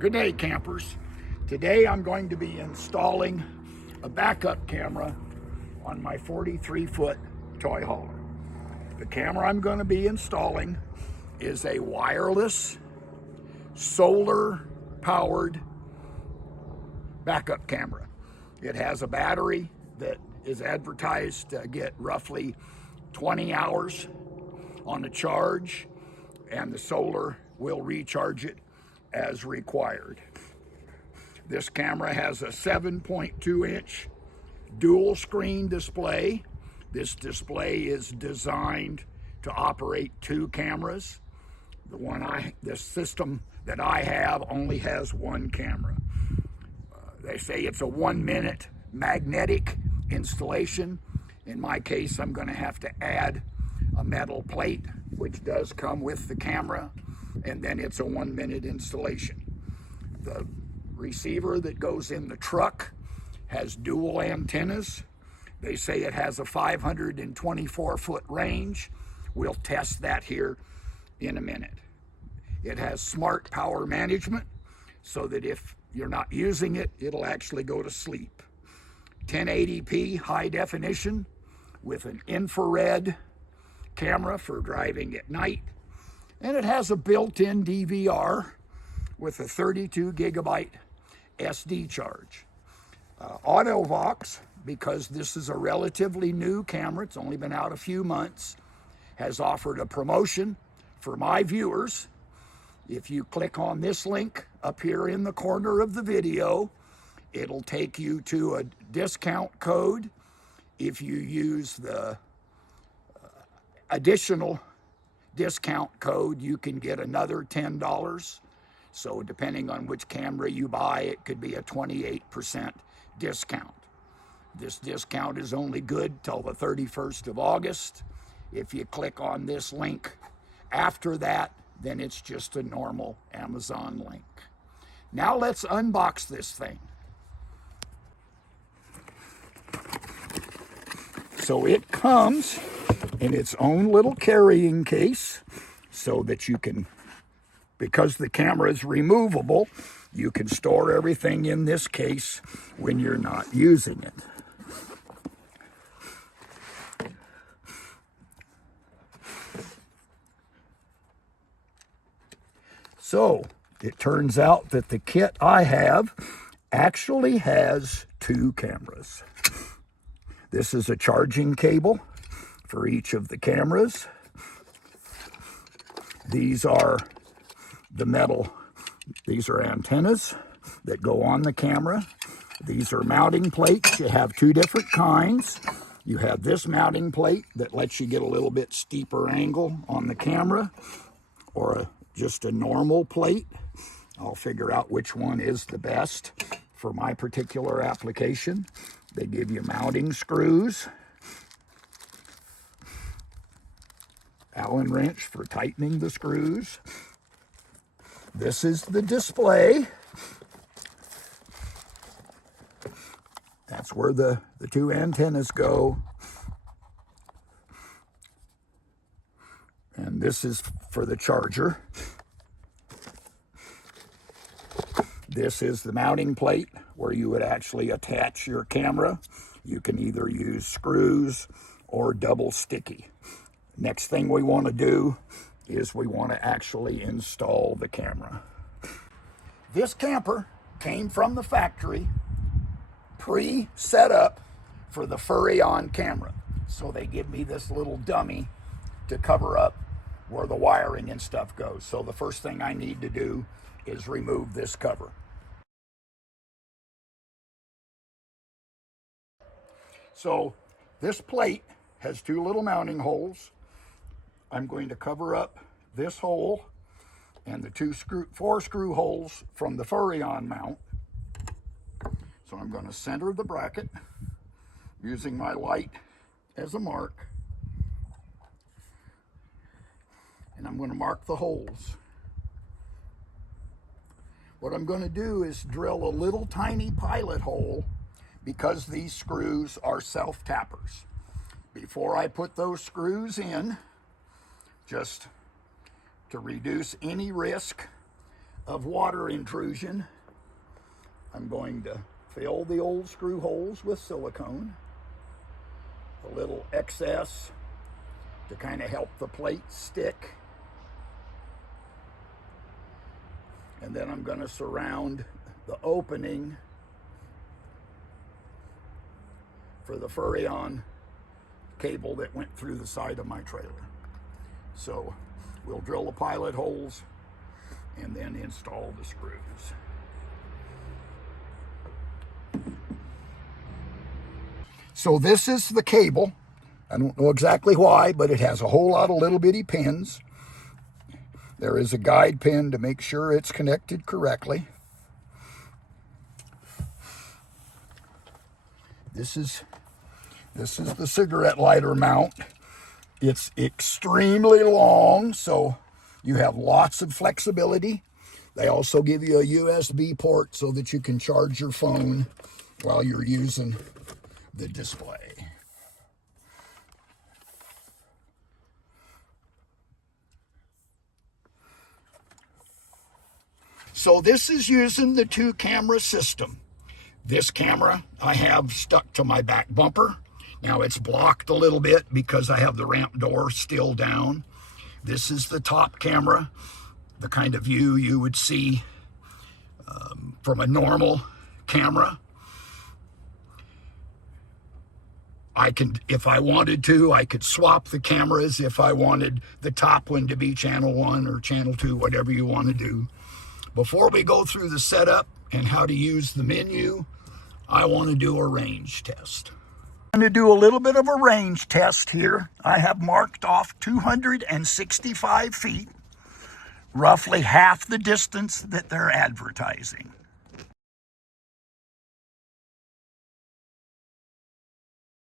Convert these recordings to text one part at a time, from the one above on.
Good day, campers. Today I'm going to be installing a backup camera on my 43-foot toy hauler. The camera I'm going to be installing is a wireless, solar-powered backup camera. It has a battery that is advertised to get roughly 20 hours on a charge, and the solar will recharge it as required. This camera has a 7.2-inch dual screen display. This display is designed to operate two cameras. The system that I have only has one camera. They say it's a 1-minute magnetic installation. In my case, I'm going to have to add a metal plate, which does come with the camera, and then it's a 1-minute installation. The receiver that goes in the truck has dual antennas. They say it has a 524-foot range. We'll test that here in a minute. It has smart power management, so that if you're not using it, it'll actually go to sleep. 1080p high definition with an infrared camera for driving at night. And it has a built-in DVR with a 32 gigabyte SD charge. Auto-Vox, because this is a relatively new camera, it's only been out a few months, has offered a promotion for my viewers. If you click on this link up here in the corner of the video, it'll take you to a discount code. If you use the additional discount code, you can get another $10. So depending on which camera you buy, it could be a 28% discount. This discount is only good till the 31st of August. If you click on this link after that, then it's just a normal Amazon link. Now let's unbox this thing. So it comes in its own little carrying case so that you can, because the camera is removable, you can store everything in this case when you're not using it. So it turns out that the kit I have actually has two cameras. This is a charging cable for each of the cameras. These are the metal, these are antennas that go on the camera. These are mounting plates. You have two different kinds. You have this mounting plate that lets you get a little bit steeper angle on the camera, or just a normal plate. I'll figure out which one is the best for my particular application. They give you mounting screws, Allen wrench for tightening the screws. This is the display. That's where the two antennas go. And this is for the charger. This is the mounting plate where you would actually attach your camera. You can either use screws or double sticky. Next thing we want to do is we want to actually install the camera. This camper came from the factory pre-set up for the Furrion camera. So they give me this little dummy to cover up where the wiring and stuff goes. So the first thing I need to do is remove this cover. So this plate has two little mounting holes. I'm going to cover up this hole and the four screw holes from the Furrion mount. So I'm going to center the bracket using my light as a mark. And I'm going to mark the holes. What I'm going to do is drill a little tiny pilot hole because these screws are self-tappers. Before I put those screws in, just to reduce any risk of water intrusion, I'm going to fill the old screw holes with silicone. A little excess to kind of help the plate stick. And then I'm going to surround the opening for the Furrion cable that went through the side of my trailer. So we'll drill the pilot holes and then install the screws. So this is the cable. I don't know exactly why, but it has a whole lot of little bitty pins. There is a guide pin to make sure it's connected correctly. This is the cigarette lighter mount. It's extremely long, so you have lots of flexibility. They also give you a USB port so that you can charge your phone while you're using the display. So this is using the 2-camera system. This camera I have stuck to my back bumper. Now it's blocked a little bit because I have the ramp door still down. This is the top camera, the kind of view you would see from a normal camera. I can, if I wanted to, I could swap the cameras if I wanted the top one to be channel 1 or channel 2, whatever you want to do. Before we go through the setup and how to use the menu, I want to do a range test. I'm going to do a little bit of a range test here. I have marked off 265 feet, roughly half the distance that they're advertising.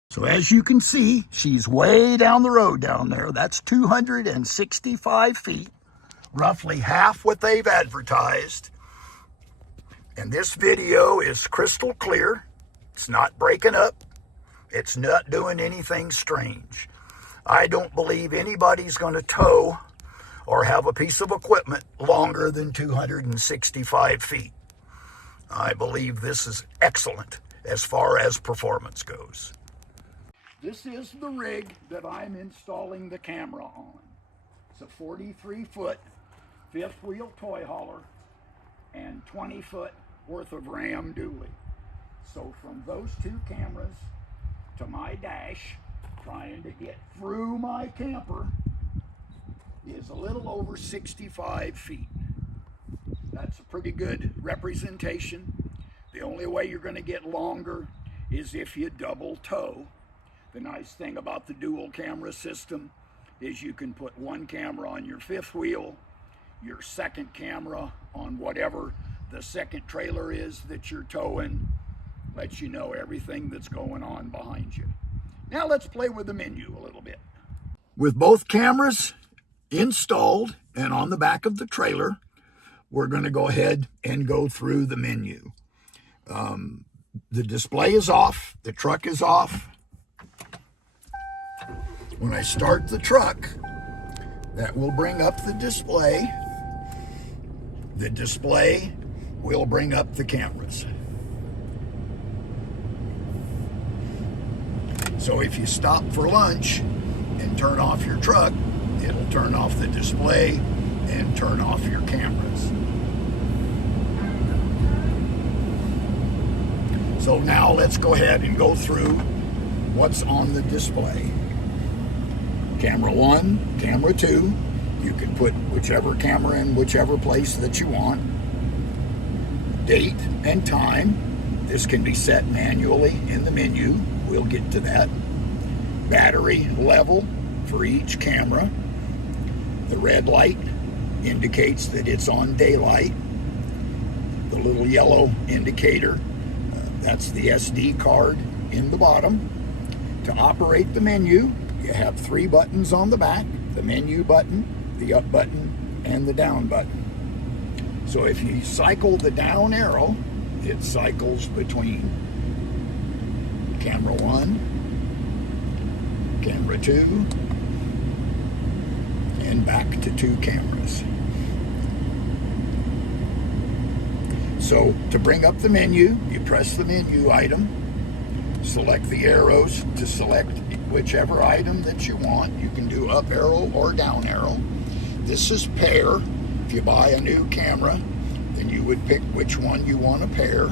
So as you can see, she's way down the road down there. That's 265 feet, roughly half what they've advertised. And this video is crystal clear. It's not breaking up. It's not doing anything strange. I don't believe anybody's going to tow or have a piece of equipment longer than 265 feet. I believe this is excellent as far as performance goes. This is the rig that I'm installing the camera on. It's a 43-foot fifth wheel toy hauler and 20-foot worth of Ram dually. So from those 2 cameras to my dash, trying to get through my camper, is a little over 65 feet. That's a pretty good representation. The only way you're going to get longer is if you double tow. The nice thing about the dual camera system is you can put one camera on your fifth wheel, your second camera on whatever the second trailer is that you're towing, lets you know everything that's going on behind you. Now let's play with the menu a little bit. With both cameras installed and on the back of the trailer, we're going to go ahead and go through the menu. The display is off, the truck is off. When I start the truck, that will bring up the display. The display will bring up the cameras. So if you stop for lunch and turn off your truck, it'll turn off the display and turn off your cameras. So now let's go ahead and go through what's on the display. Camera 1, camera 2, you can put whichever camera in whichever place that you want. Date and time, this can be set manually in the menu, we'll get to that. Battery level for each camera. The red light indicates that it's on daylight. The little yellow indicator, that's the SD card in the bottom. To operate the menu, you have 3 buttons on the back: the menu button, the up button, and the down button. So if you cycle the down arrow, it cycles between camera 1, camera 2, and back to 2 cameras. So to bring up the menu, you press the menu item, select the arrows to select whichever item that you want. You can do up arrow or down arrow. This is pair. If you buy a new camera, then you would pick which one you want to pair.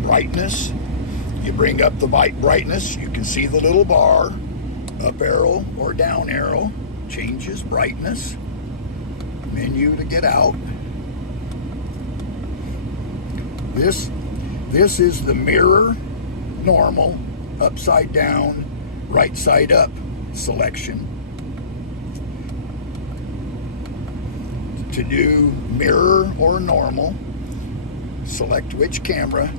Brightness. You bring up the brightness. You can see the little bar. Up arrow or down arrow changes brightness. Menu to get out. This is the mirror normal, upside down, right side up selection. To do mirror or normal, select which camera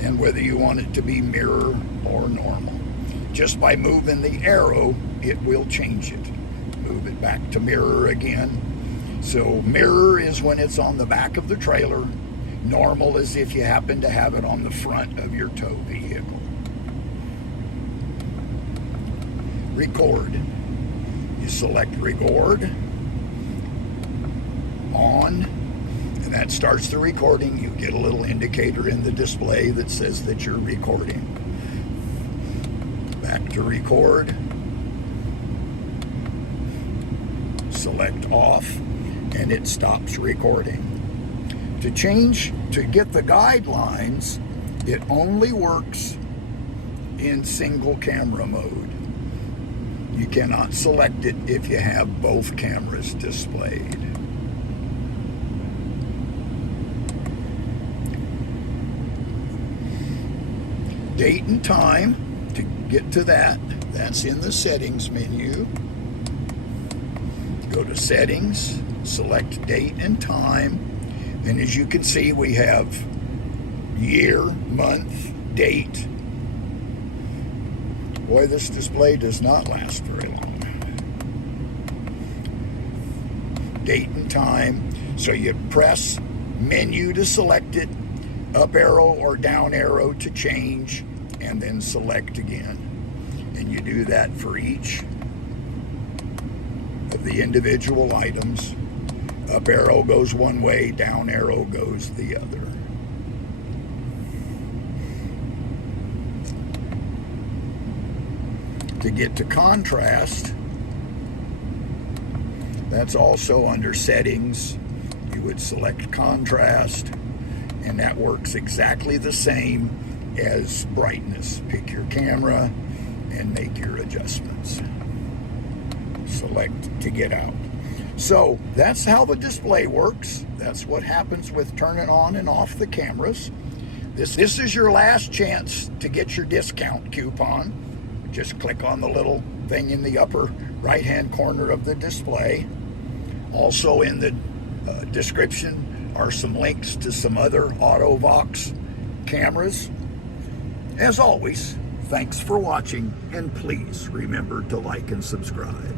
and whether you want it to be mirror or normal. Just by moving the arrow, it will change it. Move it back to mirror again. So mirror is when it's on the back of the trailer. Normal is if you happen to have it on the front of your tow vehicle. Record. You select record. On. And that starts the recording. You get a little indicator in the display that says that you're recording. Back to record. Select off, and it stops recording. To change, to get the guidelines, it only works in single camera mode. You cannot select it if you have both cameras displayed. Date and time. To get to that, that's in the settings menu. Go to settings, select date and time, and as you can see, we have year, month, date. Boy, this display does not last very long. Date and time. So you press menu to select it, up arrow or down arrow to change, and then select again. And you do that for each of the individual items. Up arrow goes one way, down arrow goes the other. To get to contrast, that's also under settings. You would select contrast, and that works exactly the same as brightness. Pick your camera and make your adjustments. Select to get out. So that's how the display works. That's what happens with turning on and off the cameras. This is your last chance to get your discount coupon. Just click on the little thing in the upper right hand corner of the display. Also in the description are some links to some other Auto-Vox cameras. As always, thanks for watching, and please remember to like and subscribe.